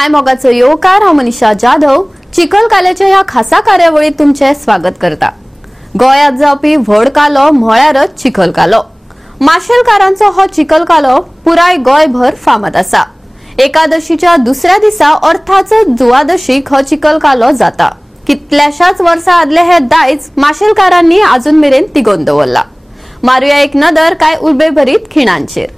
मायमोगाचो येवकार हांव मनीषा जाधव चिखलकाल्याच्या ह्या खासा कार्यावळीत तुमचे स्वागत करता। गोंयांत जावपी व्हड कालो म्हळ्यारच चिखलकालो। माशेलकारांचो हो चिखलकालो पुराय गोंयभर फामाद आसा। एकादशीच्या दुसऱ्या दिसा अर्थाच द्वादशीक हो चिखलकालो जाता। कितल्याशाच वर्सां आदले हे दायज माशेलकारांनी अजून मेरेन तिगोवन दवरला। मारुया एक नदर काय उर्बेभरीत खिणांचेर।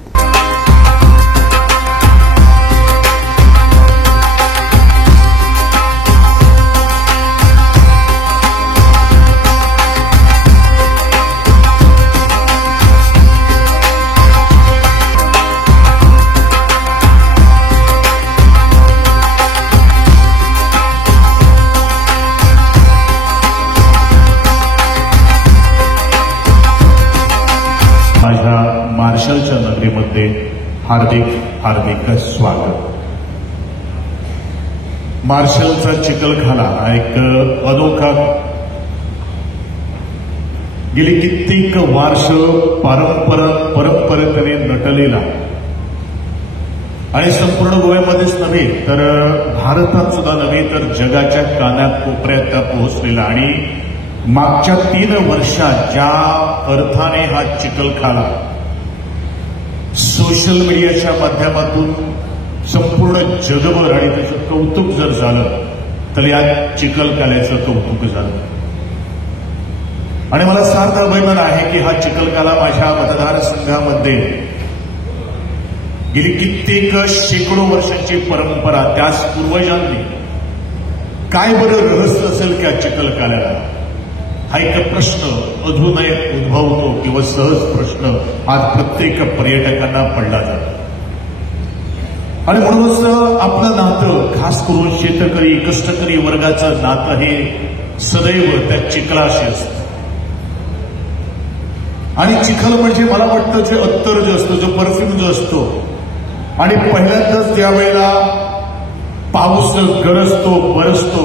माझ्या मार्शलच्या नगरीमध्ये हार्दिक हार्दिक स्वागत। मार्शलचा चिखलकाला हा एक अनोखा गेली कित्येक वर्ष परंपरेने नटलेला आणि संपूर्ण गोव्यामध्येच नव्हे तर भारतात सुद्धा नव्हे तर जगाच्या कानाकोपऱ्यात पोहोचलेला आणि मागच्या 3 वर्षात ज्या अर्थाने हा चिखलकाला सोशल मीडियाच्या माध्यमातून संपूर्ण जगभर आणि त्याचं कौतुक जर झालं तर या चिखलकाल्याचं कौतुक झालं। आणि मला सार्थ अभिमान आहे की हा चिखलकाला माझ्या मतदारसंघामध्ये गेली कित्येक शेकडो वर्षांची परंपरा त्याच पूर्वजांनी काय बरं रहस्य असेल की या चिखलकाल्याला हा एक प्रश्न अधूनय उद्भवतो किंवा सहज प्रश्न आज प्रत्येक पर्यटकांना पडला जातो। आणि म्हणूनच आपलं नातं खास करून शेतकरी कष्टकरी वर्गाचं नातं हे सदैव त्या चिखलाशी असतं। आणि चिखल म्हणजे मला वाटतं जे अत्तर जो असतो जो परफ्यूम जो असतो आणि पहिल्यांदाच त्यावेळेला पाऊस गरजतो बरसतो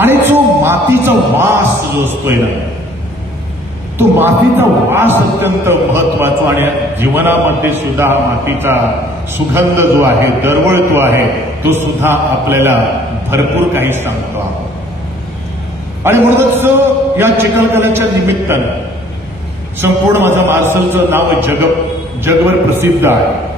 आणि जो मातीचा वास जो असतोय ना तो मातीचा वास अत्यंत महत्वाचा आणि जीवनामध्ये सुद्धा मातीचा सुगंध जो आहे दरवळतो आहे तो सुद्धा आपल्याला भरपूर काही सांगतो आहोत। आणि म्हणूनच या चिखलकाल्याच्या निमित्तानं संपूर्ण माझं मार्शलचं नाव जगभर प्रसिद्ध आहे।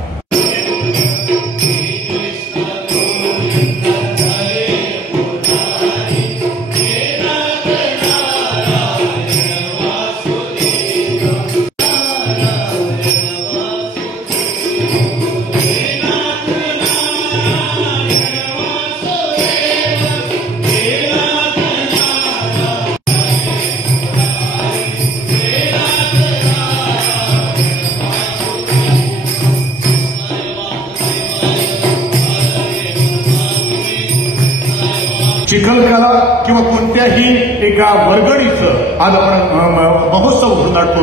चिखलकाला किंवा कोणत्याही एका वर्गणीचं आज आपण महोत्सव घडतो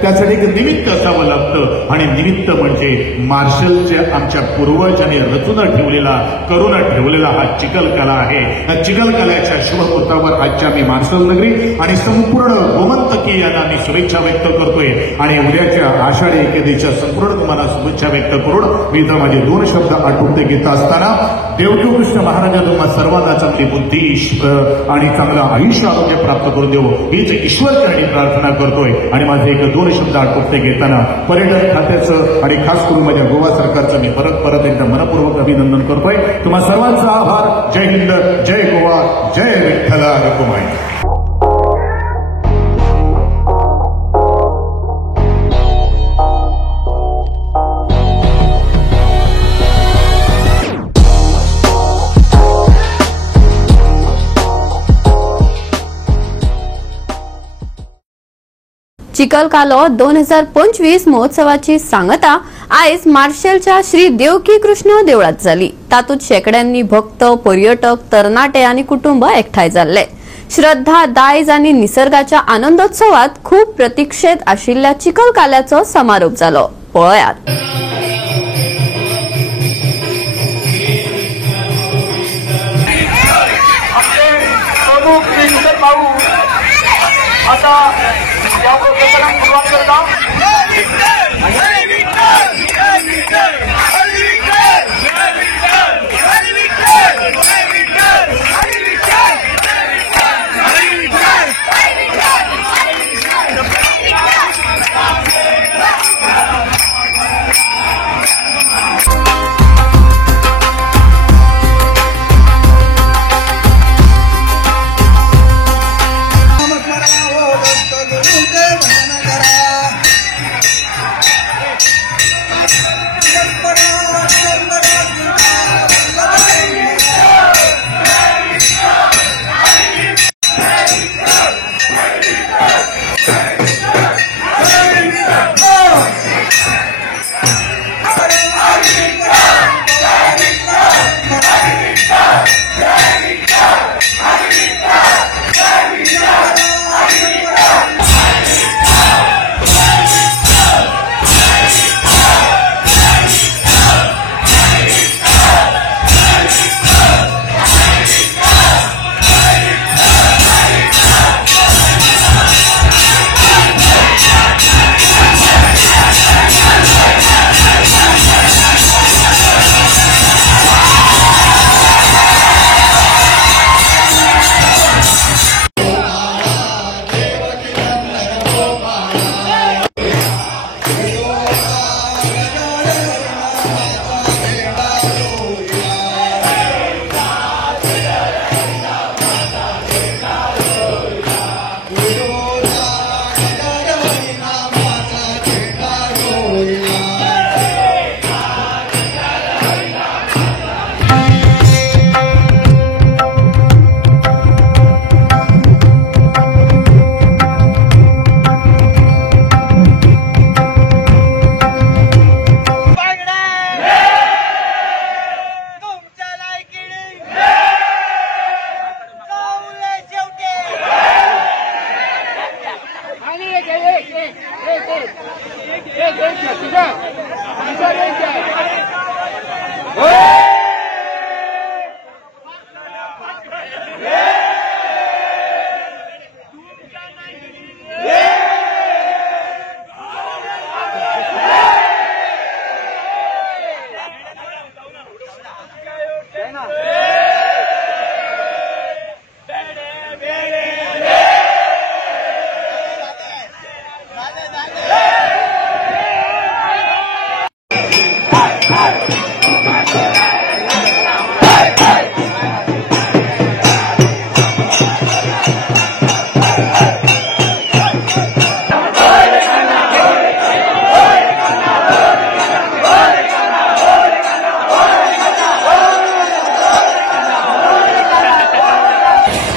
त्यासाठी एक निमित्त असावं लागतं आणि निमित्त म्हणजे मार्शलच्या आमच्या पूर्वजांनी रचून ठेवलेला करून ठेवलेला हा चिखलकाला आहे। या चिखलकाल्याच्या शुभमुहूर्तावर आजच्या मी मार्शल नगरी आणि संपूर्ण गोमंतकी यांना मी शुभेच्छा व्यक्त करतोय आणि उद्याच्या आषाढी एकादशीच्या संपूर्ण तुम्हाला शुभेच्छा व्यक्त करून मी इथं माझे 2 शब्द आटोपते घेत असताना देवदेव कृष्ण महाराजा तुम्हा सर्वांना चांगली बुद्धी आणि चांगलं आयुष्य आरोग्य प्राप्त करून देऊ हीच ईश्वरचरणी प्रार्थना करतोय। आणि माझे एक 2 शब्द आटोपते घेताना पर्यटन खात्याचं आणि खास करून माझ्या गोवा सरकारचं मी परत एकदा मनपूर्वक अभिनंदन करतोय। तुम्हा सर्वांचा आभार। जय हिंद, जय गोवा, जय विठ्ठला रखुमाई। चिखलकालो 2025 महोत्सवाची सांगता आयज मार्शेलच्या श्री देवकी कृष्ण देवळात जाली। तातूंत शेकड्यांनी भक्त पर्यटक तरणाटे आणि कुटुंब एकठांय जाल्ले। श्रद्धा दायज आणि निसर्गाच्या आनंदोत्सवात खूप प्रतीक्षेत आशिल्ल्या चिखलकाल्याचो समारोप जालो। पळयात। आता या प्रोग्रामला सुरुवात करता Hari Vitthal Hari Vitthal Hari Vitthal Hari Vitthal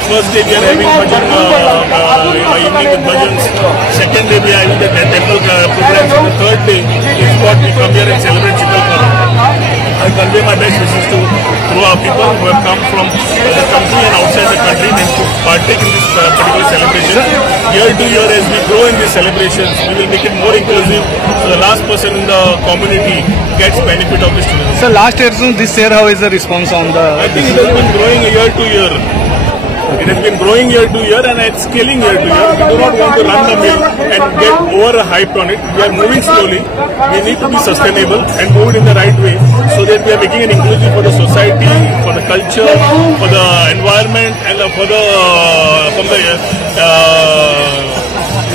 First day we are having bhajan, evening with bhajans. Second day we are having the temple programs. And the third day is what we come here and celebrate Chikal Kala. I convey my best wishes to our people who have come from the country and outside the country and to partake in this particular celebration. Year to year, as we grow in these celebrations, we will make it more inclusive so the last person in the community gets benefit of this tourism. So last year, this year, how is the response on the? I think it has been growing year to year. It has been growing year to year and it's scaling year to year. We do not want to run the mill and get over-hyped on it. We are moving slowly. We need to be sustainable and move it in the right way so that we are making it inclusive for the society, for the culture, for the environment and from the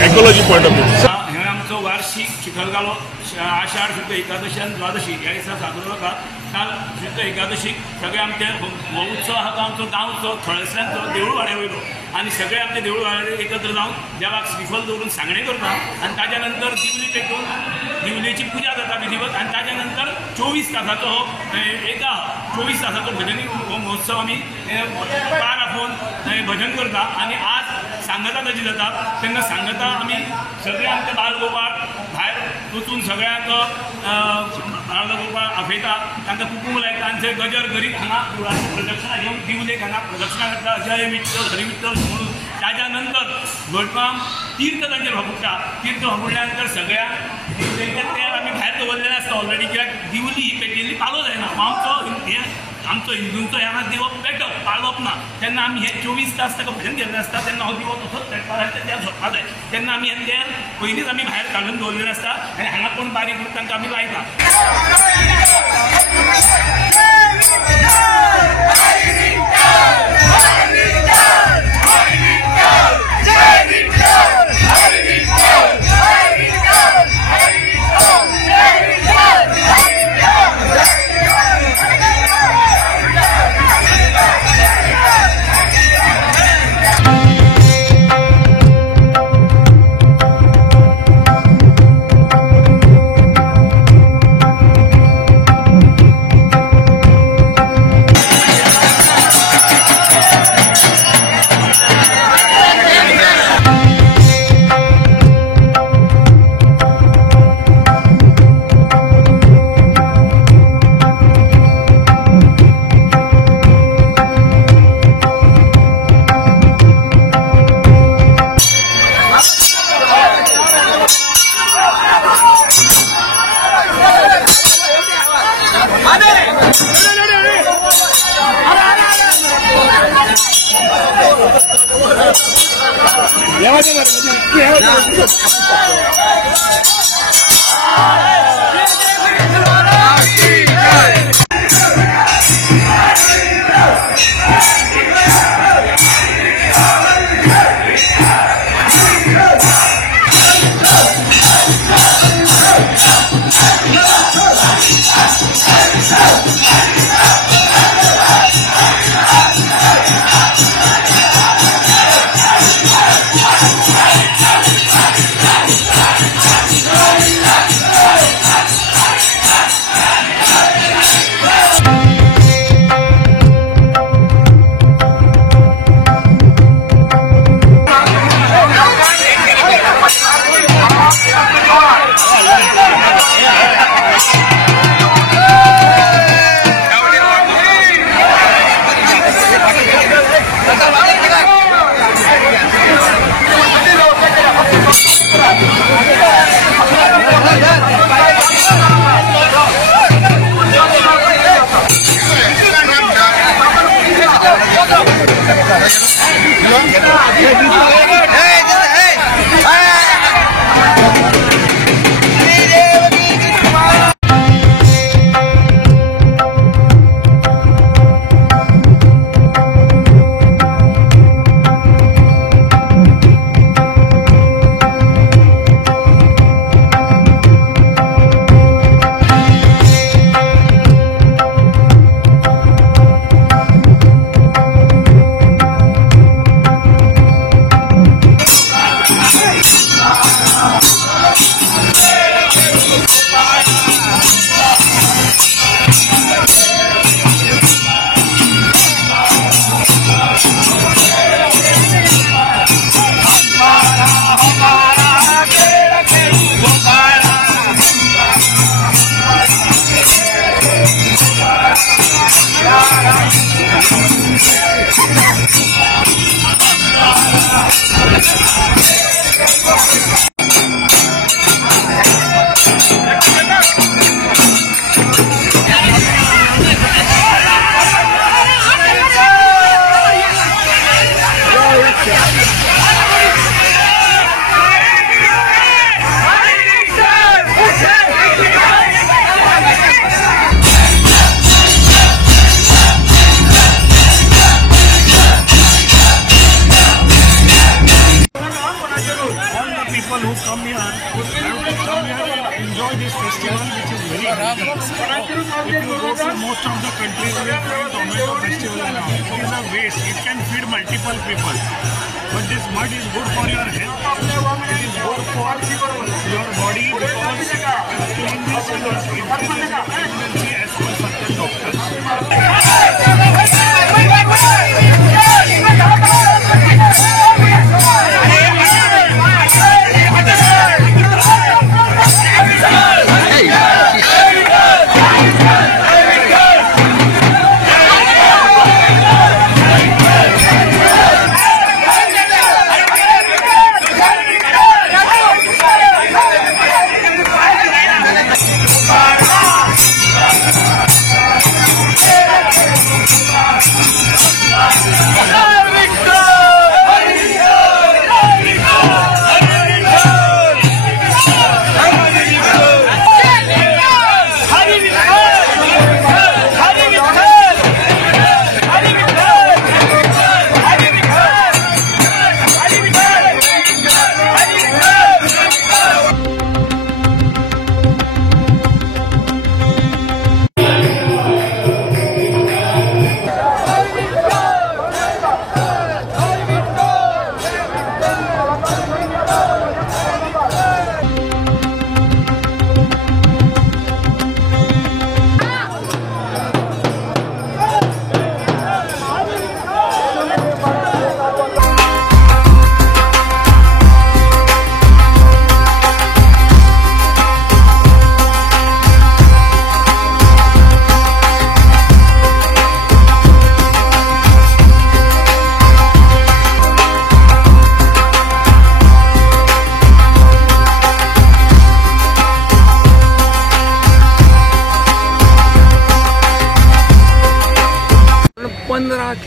ecology point of view. हे आमचो वार्षिक चिखलकालो आषाढ शुद्ध एकादशी आणि द्वादशी या दिसा साजरो जाता. काल शुद्ध एकादशीक सगळे आमचे उत्सव हा आमचो गांवचो थळसल्यांचो देऊळवाड्या वयलो आनी सगळे आमचे देऊळवाड्यार एकत्र जावन देवाक श्रीफल दवरून सांगणे करता आनी ताज्या नंतर दिवली पेटोवन दिवलेची पुजा जाता विधिवत आनी ताज्या नंतर 24 तासाचो हो 24 तासाचो भजनी महोत्सव आमी पार आपोवन भजन करता आनी आज सांगता ताची जाता तेन्ना सांगता आमी सगळे आमचे बाळगोपाळ भायर वचून सगळ्यांक बाळगोपाळ आपयता तांकां कुकूम लायता आनी थंय गजर गरीब हांगा प्रदक्षिणा घेवन दिवलेक हांगा प्रदक्षिणा करता जय विठ्ठल हरी विठ्ठल म्हणून ताज्या नंतर घटकाम तीर्थ तांचेर हपुडटा तीर्थ हपुडल्या नंतर सगळ्या तेल आमी भायर दवरलेलें आसता ऑलरेडी कित्याक दिवली ही पेटिल्ली पालो जायना आमचो हिंदूंचो ह्या दिवप पेटप पाळप ना तेन्ना आमी हे 24 तास ताका भजन केल्लें आसता तेन्ना हो दिवप तसोच पेटपा जाय तेल सोदपा जाय तेन्ना आमी हें तेल पयलींच आमी भायर घालून दवरलेलें आसता आनी हांगा कोण बारीक करून तांकां आमी लायता. ठेवलेला it is a waste. It can feed multiple people. But this mud is good for your health. It is good for your body because in this immunity as per certain doctors.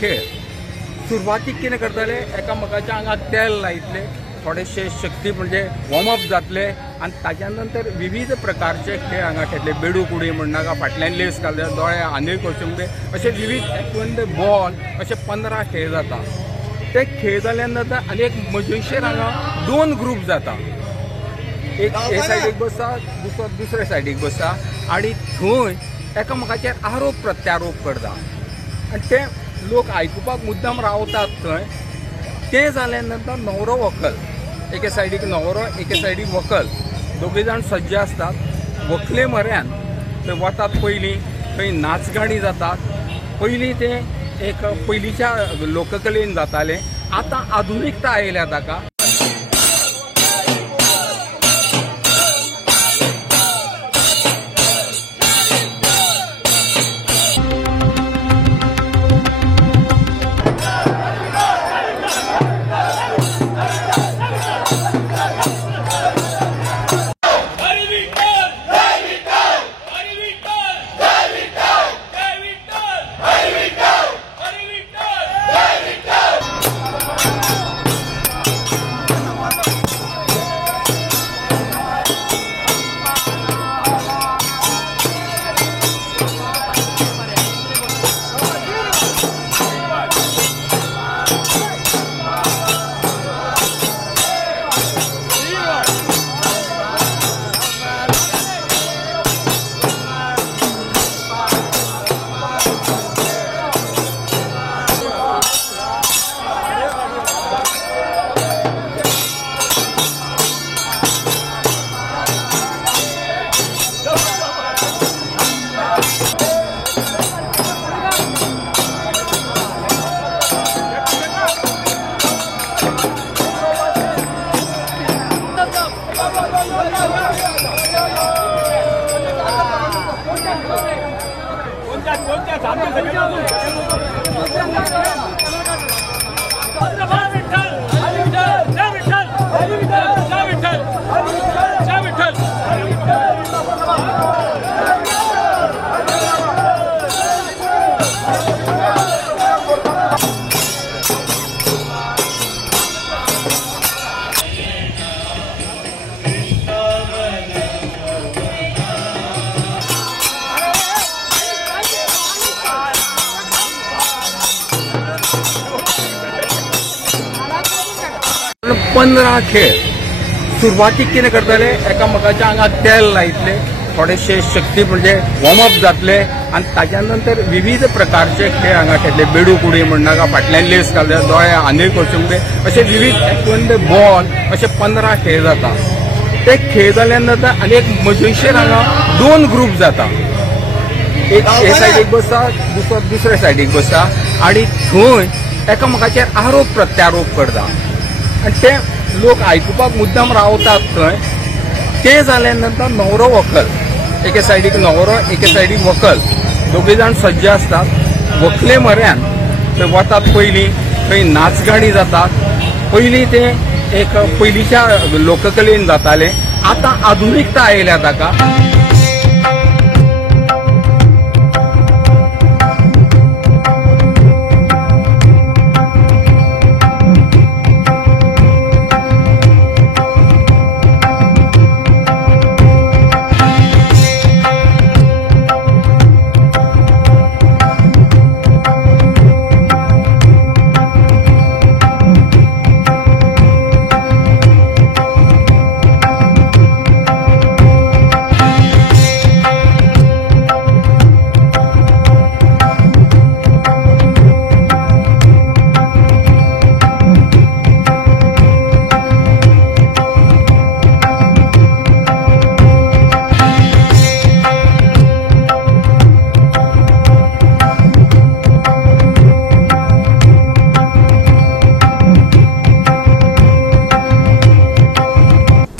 खेळ सुरवातीक कितें करताले एकामेकाच्या आंगाक तेल लायतले थोडेशे शक्ती म्हणजे warm up जातले आनी ताच्या नंतर विविध प्रकारचे खेळ हांगा खेळटले बेडूक उडी म्हणनाका फाटल्यान लेस घालले दोळे आंधळे करचे अशे विविध एकूण बॉल अशे 15 खेळ जाता. ते खेळ जाल्या नंतर आनी एक मजेशीर हांगा 2 ग्रूप जाता. एक हे सायडीक बसता दुसरे सायडीक बसता आनी थंय एकामेकाचेर आरोप प्रत्यारोप करता आनी ते लोक आयकुपाक मुद्दाम रावतात थंय. ते जाल्या नंतर न्हवरो व्हंकल एके सायडीक न्हवरो एके सायडीक व्हंकल दोगूय जाण सज्ज आसतात. व्हंकले म्हऱ्यान थंय वतात पयलीं थंय नाचगाणी जातात. पयलीं ते एक पयलींच्या लोककलेन जाताले. आतां आधुनिकता आयल्या ताका. पंधरा खेळ सुरवातीक कितें करताले एकामेकाच्या आंगाक तेल लायतले थोडेशे शक्ती म्हणजे वॉर्मअप जातले आणि ताच्या नंतर विविध प्रकारचे खेळ हांगा खेळले. बेडूक उडी म्हणनाका, फाटल्यान लेस घालले, दोळे आंधळे करचे, असे विविध एकवंद बॉल असे 15 खेळ जाता. ते खेळ जाल्या नंतर आनी एक मजेशीर हांगा 2 ग्रुप जाता. एक हे सायडीक बसता, दुसऱ्या सायडीक बसता आणि थंय एकामेकाचेर आरोप प्रत्यारोप करता. आणि ते लोक आयकुपाक मुद्दाम रावतात थंय. ते जाल्या नंतर न्हवरो व्हंकल, एके सायडीक न्हवरो एके सायडीक व्हंकल, दोगूय जाण सज्ज असतात. व्हंकले म्हऱ्यान थंय वतात. पयलीं थंय नाचगाणी जातात. पयलीं ते एक पयलींच्या लोककलेन जाताले. आतां आधुनिकता आयल्या ताका.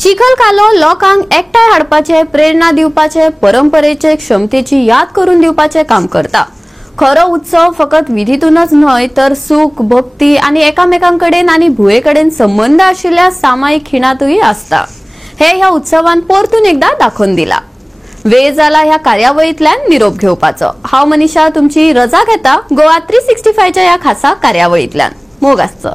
चिखल कालो लोकांक एकठांय हाडपाचे, प्रेरणा दिवपाचे, परंपरेचे क्षमतेची याद करून दिवपाचे काम करता. खरो उत्सव फकत विधीतूनच न्हय तर सुख, भक्ती आणि एकामेकांकडेन आणि भुयेकडेन संबंध आशिल्ल्या सामायिक खिणातूय आसता. हे ह्या उत्सवान परतून एकदा दाखोवन दिला. वेळ जाला ह्या कार्यावळींतल्यान निरोप घेवपाचो. हांव मनीषा तुमची रजा घेता गोवा 365च्या ह्या खासा कार्यावळींतल्यान. मोग आसचो.